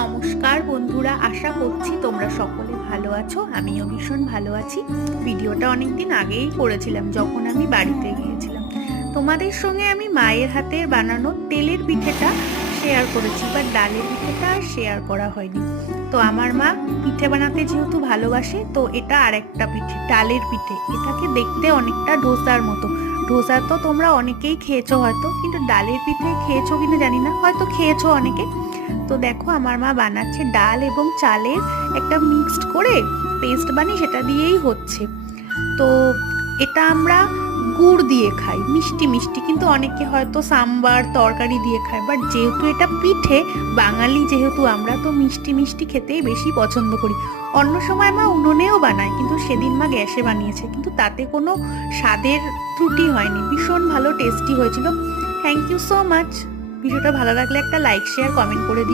নমস্কার বন্ধুরা, আশা করছি তোমরা সকলে ভালো আছো। আমিও ভীষণ ভালো আছি। ভিডিওটা অনেকদিন আগেই করেছিলাম, যখন আমি বাড়িতে গিয়েছিলাম। তোমাদের সঙ্গে আমি মায়ের হাতের বানানো তেলের পিঠেটা শেয়ার করেছি, বা ডালের পিঠেটা আর শেয়ার করা হয়নি। তো আমার মা পিঠে বানাতে যেহেতু ভালোবাসে, তো এটা আরেকটা পিঠে, ডালের পিঠে। এটাকে দেখতে অনেকটা ডোসার মতো। ডোসা তো তোমরা অনেকেই খেয়েছো হয়তো, কিন্তু ডালের পিঠে খেয়েছো কিনা জানি না, হয়তো খেয়েছো অনেকে। তো দেখো আমার মা বানাচ্ছে ডাল এবং চালের একটা মিক্সড করে পেস্ট বানিয়ে, সেটা দিয়েই হচ্ছে। তো এটা আমরা গুড় দিয়ে খাই, মিষ্টি মিষ্টি, কিন্তু অনেকে হয়তো সাম্বার তরকারি দিয়ে খায়। বাট যেহেতু এটা পিঠে, বাঙালি যেহেতু আমরা, তো মিষ্টি মিষ্টি খেতেই বেশি পছন্দ করি। অন্য সময় মা উনুনেও বানায়, কিন্তু সেদিন মা গ্যাসে বানিয়েছে, কিন্তু তাতে কোনো স্বাদের ত্রুটি হয়নি, ভীষণ ভালো টেস্টি হয়েছিল। Thank you so much. ভিডিওটা ভালো লাগলে একটা লাইক শেয়ার কমেন্ট করে দিও।